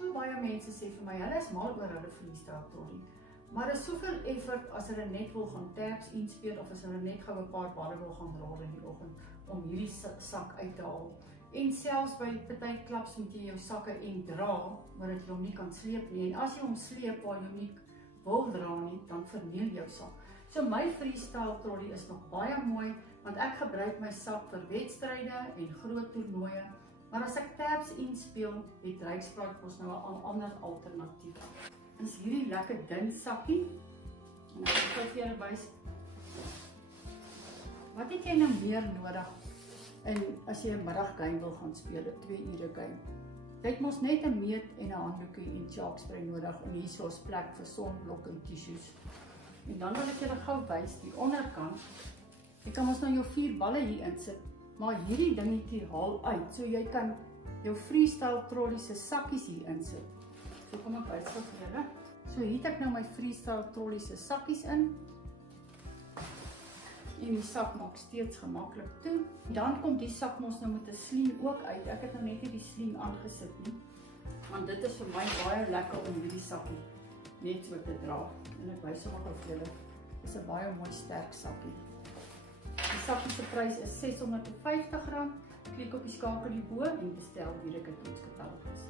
So baie mense sê vir my, hulle is mal oor hulle freestyle trolley. Maar is soveel effort as hulle net wil gaan taps inspeel of as hulle net gou 'n paar balle wil gaan rol in die oggend om hierdie sak uit te haal. En selfs by party klaps moet jy jou sakke en dra, maar dat jy hom nie kan sleep nie. En as jy hom sleep waar jy hom nie wil dra nie, dan verniel jou sak. So my freestyle trolley is nog baie mooi, want ek gebruik my sak vir wedstryde en groot toernooie. Maar as ek taps inspeel, het Rykspraatbos nou 'n ander alternatief. Is hierdie lekker dun sakkie. En ek gaan vir julle wys. Wat het jy nou meer nodig? En as jy 'n middaggame wil gaan speel, 'n 2 ure game. Jy het mos net 'n meet en 'n handdoekie en chalkspray nodig en hier so 'n plek vir sonblok en tissues. En dan wil ek julle gou wys die onderkant. Jy kan mos nou jou 4 balle hier insit, maar hierdie dingetjie haal uit, so jy kan jou freestyle trolley se sakkies hier insit. So kom ek wys vir julle. So hier het ek nou my freestyle trolley se sakkies in. En die sak maak steeds gemaklik toe. Dan kom die sak mos nou met 'n slim ook uit. Ek het nou net nie die slim aangesit nie. Want dit is vir my baie lekker om hierdie sakkie net so te dra. En ek wys sommer vir julle. Dis 'n baie mooi sterk sakkie. Die sakkie se prys is R650. Klik op die skakel hierbo en bestel direk in ons katalogus.